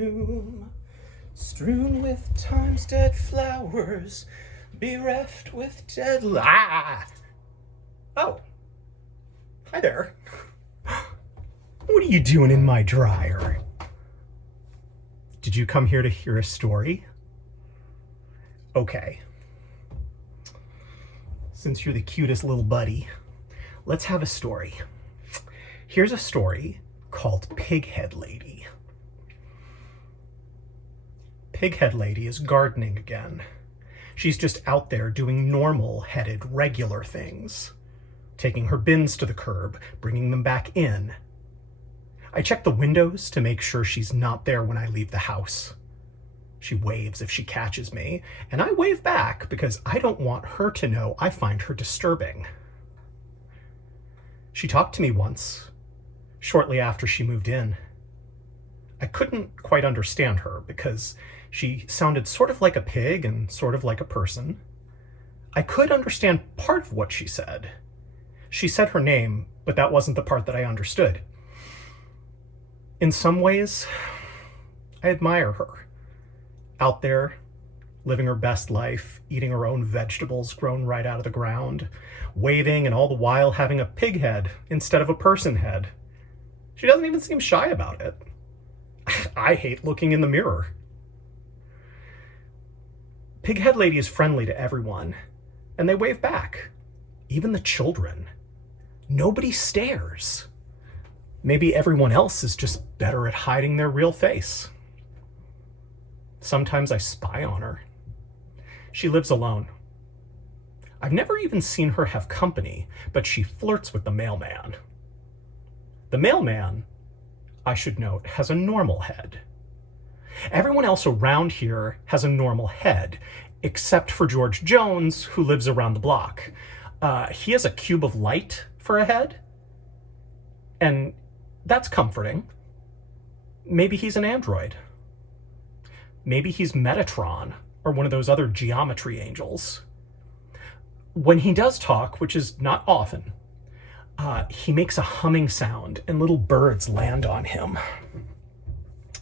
tomb, strewn with time's dead flowers, bereft with dead Oh. Hi there. What are you doing in my dryer? Did you come here to hear a story? Okay. Since you're the cutest little buddy, let's have a story. Here's a story called Pighead Lady. Pighead Lady is gardening again. She's just out there doing normal-headed, regular things. Taking her bins to the curb, bringing them back in. I check the windows to make sure she's not there when I leave the house. She waves if she catches me, and I wave back because I don't want her to know I find her disturbing. She talked to me once, shortly after she moved in. I couldn't quite understand her because she sounded sort of like a pig and sort of like a person. I could understand part of what she said. She said her name, but that wasn't the part that I understood. In some ways, I admire her. Out there, living her best life, eating her own vegetables grown right out of the ground, waving and all the while having a pig head instead of a person head. She doesn't even seem shy about it. I hate looking in the mirror. Pighead Lady is friendly to everyone, and they wave back. Even the children. Nobody stares. Maybe everyone else is just better at hiding their real face. Sometimes I spy on her. She lives alone. I've never even seen her have company, but she flirts with the mailman. The mailman, I should note, has a normal head. Everyone else around here has a normal head, except for George Jones, who lives around the block. He has a cube of light for a head, and that's comforting. Maybe he's an android. Maybe he's Metatron, or one of those other geometry angels. When he does talk, which is not often, he makes a humming sound and little birds land on him.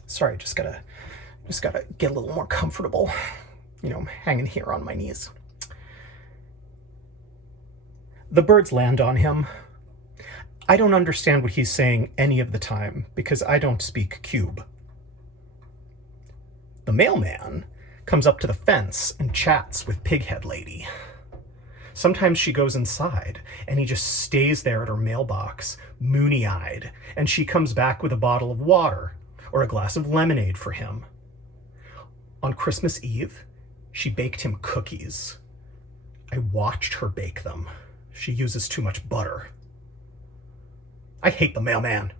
Sorry, just gotta get a little more comfortable. You know, hanging here on my knees. The birds land on him. I don't understand what he's saying any of the time because I don't speak cube. The mailman comes up to the fence and chats with Pighead Lady. Sometimes she goes inside and he just stays there at her mailbox, moony-eyed, and she comes back with a bottle of water or a glass of lemonade for him. On Christmas Eve, she baked him cookies. I watched her bake them. She uses too much butter. I hate the mailman.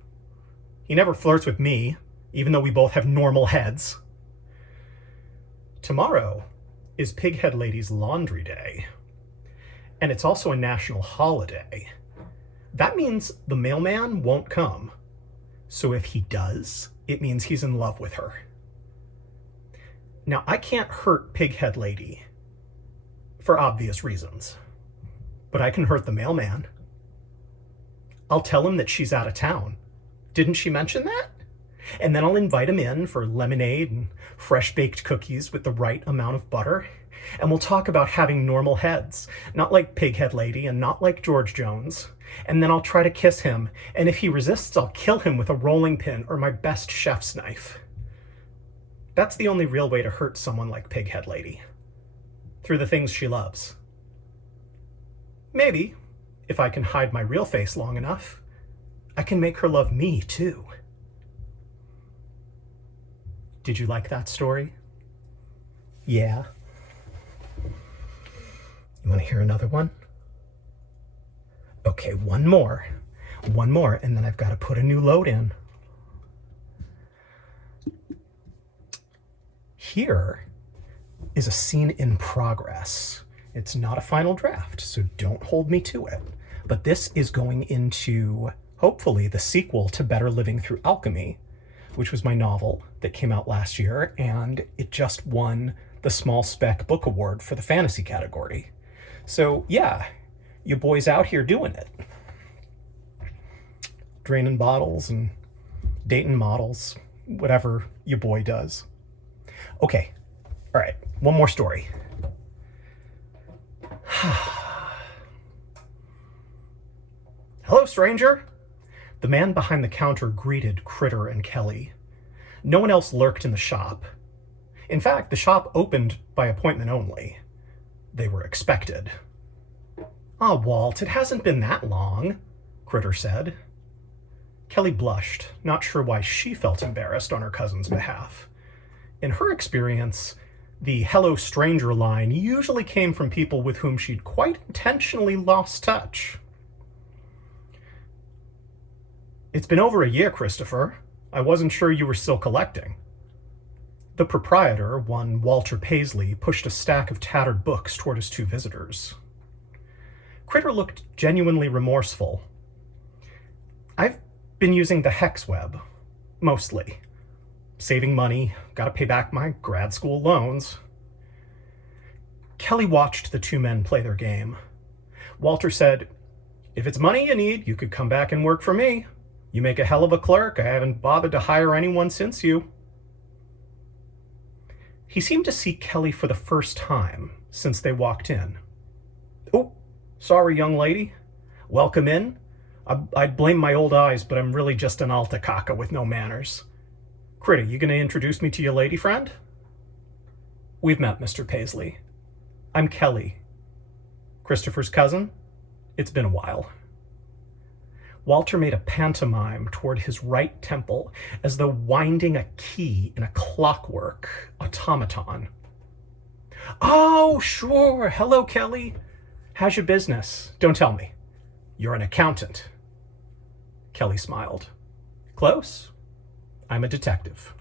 He never flirts with me, even though we both have normal heads. Tomorrow is Pighead Lady's laundry day, and it's also a national holiday. That means the mailman won't come. So if he does, it means he's in love with her. Now, I can't hurt Pighead Lady for obvious reasons, but I can hurt the mailman. I'll tell him that she's out of town. Didn't she mention that? And then I'll invite him in for lemonade and fresh baked cookies with the right amount of butter. And we'll talk about having normal heads, not like Pighead Lady and not like George Jones. And then I'll try to kiss him, and if he resists, I'll kill him with a rolling pin or my best chef's knife. That's the only real way to hurt someone like Pighead Lady. Through the things she loves. Maybe, if I can hide my real face long enough, I can make her love me too. Did you like that story? Yeah. You want to hear another one? Okay, one more, and then I've got to put a new load in. Here is a scene in progress. It's not a final draft, so don't hold me to it. But this is going into, hopefully, the sequel to Better Living Through Alchemy, which was my novel that came out last year, and it just won the Small Spec Book Award for the fantasy category. So yeah, you boys out here doing it. Draining bottles and dating models, whatever your boy does. Okay, all right, one more story. Hello, stranger. The man behind the counter greeted Critter and Kelly. No one else lurked in the shop. In fact, the shop opened by appointment only. They were expected. Ah, Walt, it hasn't been that long, Critter said. Kelly blushed, not sure why she felt embarrassed on her cousin's behalf. In her experience, the hello stranger line usually came from people with whom she'd quite intentionally lost touch. It's been over a year, Christopher. I wasn't sure you were still collecting. The proprietor, one Walter Paisley, pushed a stack of tattered books toward his two visitors. Critter looked genuinely remorseful. I've been using the hex web, mostly. Saving money, gotta pay back my grad school loans. Kelly watched the two men play their game. Walter said, "If it's money you need, you could come back and work for me. You make a hell of a clerk. I haven't bothered to hire anyone since you." He seemed to see Kelly for the first time since they walked in. "Oh, sorry, young lady. Welcome in. I'd blame my old eyes, but I'm really just an alta caca with no manners. Critter, you gonna introduce me to your lady friend?" "We've met, Mr. Paisley. I'm Kelly. Christopher's cousin? It's been a while." Walter made a pantomime toward his right temple, as though winding a key in a clockwork automaton. "Oh, sure. Hello, Kelly. How's your business? Don't tell me. You're an accountant." Kelly smiled. "Close. I'm a detective."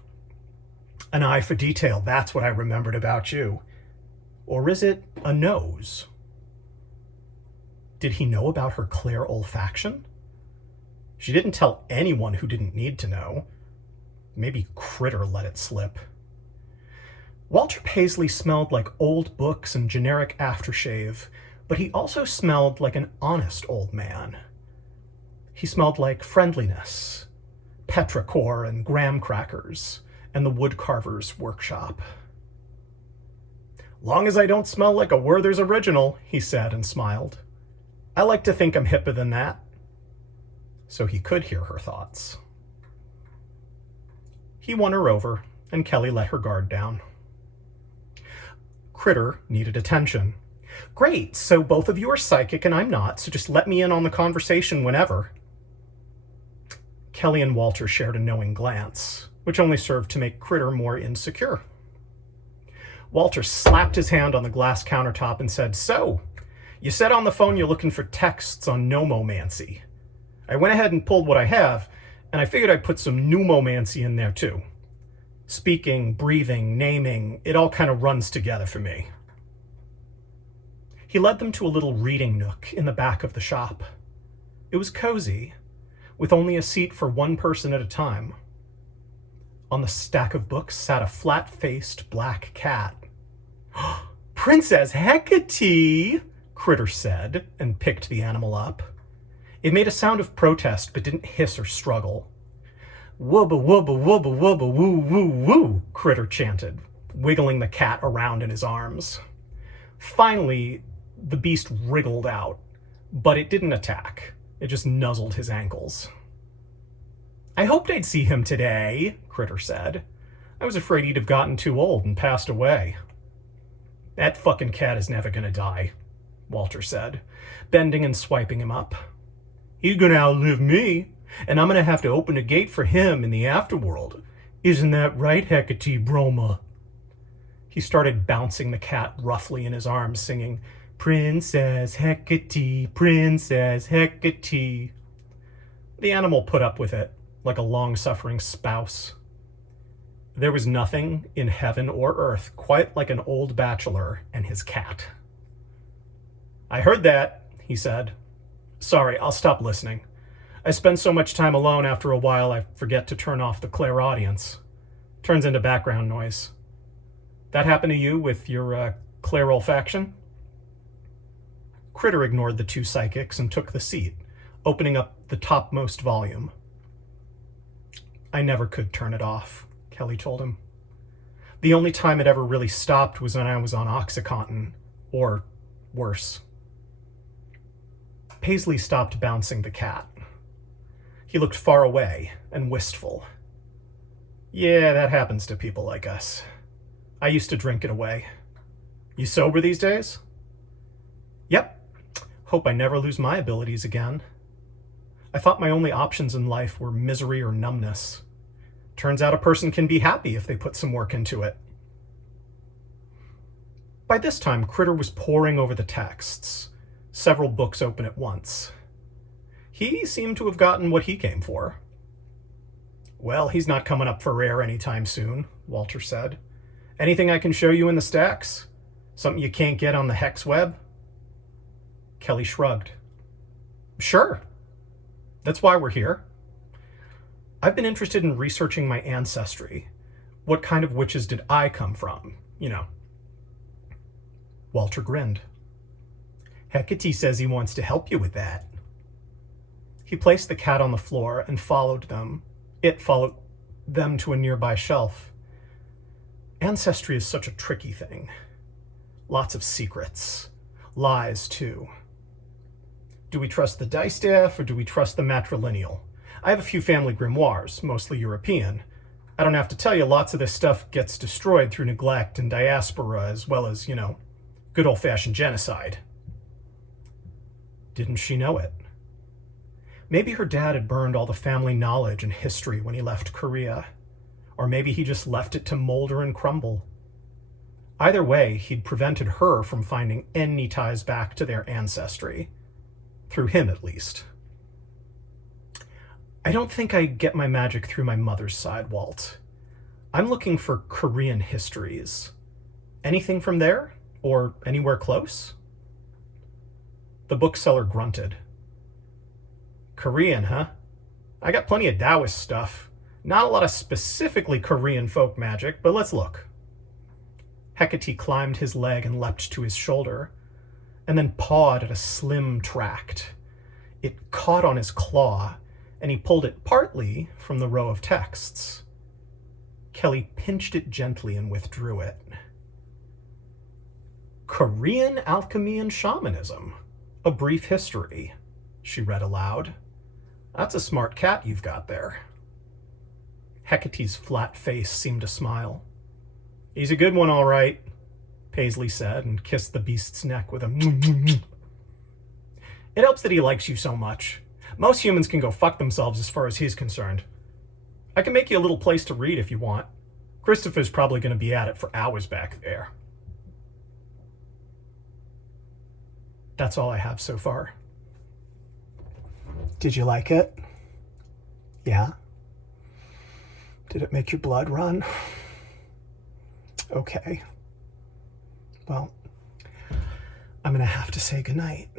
"An eye for detail, that's what I remembered about you. Or is it a nose?" Did he know about her clear olfaction? She didn't tell anyone who didn't need to know. Maybe Critter let it slip. Walter Paisley smelled like old books and generic aftershave, but he also smelled like an honest old man. He smelled like friendliness, petrichor and graham crackers, and the woodcarver's workshop. "Long as I don't smell like a Werther's original," he said and smiled. "I like to think I'm hipper than that." So he could hear her thoughts. He won her over, and Kelly let her guard down. Critter needed attention. "Great, so both of you are psychic and I'm not, so just let me in on the conversation whenever." Kelly and Walter shared a knowing glance, which only served to make Critter more insecure. Walter slapped his hand on the glass countertop and said, "So, you said on the phone you're looking for texts on nomomancy. I went ahead and pulled what I have, and I figured I'd put some pneumomancy in there too. Speaking, breathing, naming, it all kind of runs together for me." He led them to a little reading nook in the back of the shop. It was cozy, with only a seat for one person at a time. On the stack of books sat a flat-faced black cat. "Princess Hecate," Critter said, and picked the animal up. It made a sound of protest, but didn't hiss or struggle. "Wubba, wubba, wubba, wubba, woo, woo, woo," Critter chanted, wiggling the cat around in his arms. Finally, the beast wriggled out, but it didn't attack. It just nuzzled his ankles. "I hoped I'd see him today," Critter said. "I was afraid he'd have gotten too old and passed away." "That fucking cat is never gonna die," Walter said, bending and swiping him up. "He's gonna outlive me, and I'm gonna have to open a gate for him in the afterworld. Isn't that right, Hecate Broma?" He started bouncing the cat roughly in his arms, singing, "Princess Hecate, Princess Hecate." The animal put up with it, like a long-suffering spouse. There was nothing in heaven or earth quite like an old bachelor and his cat. "I heard that," he said. "Sorry, I'll stop listening. I spend so much time alone after a while I forget to turn off the clairaudience. Turns into background noise. That happened to you with your clairolfaction?" Critter ignored the two psychics and took the seat, opening up the topmost volume. "I never could turn it off." Kelly told him. The only time it ever really stopped was when I was on OxyContin, or worse. Paisley stopped bouncing the cat. He looked far away and wistful. Yeah, that happens to people like us. I used to drink it away. You sober these days? Yep. Hope I never lose my abilities again. I thought my only options in life were misery or numbness. Turns out a person can be happy if they put some work into it. By this time, Critter was poring over the texts, several books open at once. He seemed to have gotten what he came for. Well, he's not coming up for rare anytime soon, Walter said. Anything I can show you in the stacks? Something you can't get on the hex web? Kelly shrugged. Sure. That's why we're here. I've been interested in researching my ancestry. What kind of witches did I come from? You know. Walter grinned. Hecate says he wants to help you with that. He placed the cat on the floor and followed them. It followed them to a nearby shelf. Ancestry is such a tricky thing. Lots of secrets. Lies, too. Do we trust the distaff or do we trust the matrilineal? I have a few family grimoires, mostly European. I don't have to tell you, lots of this stuff gets destroyed through neglect and diaspora, as well as, good old-fashioned genocide. Didn't she know it? Maybe her dad had burned all the family knowledge and history when he left Korea. Or maybe he just left it to molder and crumble. Either way, he'd prevented her from finding any ties back to their ancestry. Through him, at least. I don't think I get my magic through my mother's side, Walt. I'm looking for Korean histories. Anything from there? Or anywhere close? The bookseller grunted. Korean, huh? I got plenty of Taoist stuff. Not a lot of specifically Korean folk magic, but let's look. Hecate climbed his leg and leapt to his shoulder, and then pawed at a slim tract. It caught on his claw, and he pulled it partly from the row of texts. Kelly pinched it gently and withdrew it. Korean Alchemy and Shamanism, A Brief History, she read aloud. That's a smart cat you've got there. Hecate's flat face seemed to smile. He's a good one, all right, Paisley said, and kissed the beast's neck with a It helps that he likes you so much. Most humans can go fuck themselves as far as he's concerned. I can make you a little place to read if you want. Christopher's probably going to be at it for hours back there. That's all I have so far. Did you like it? Yeah? Did it make your blood run? Okay. Well, I'm going to have to say goodnight.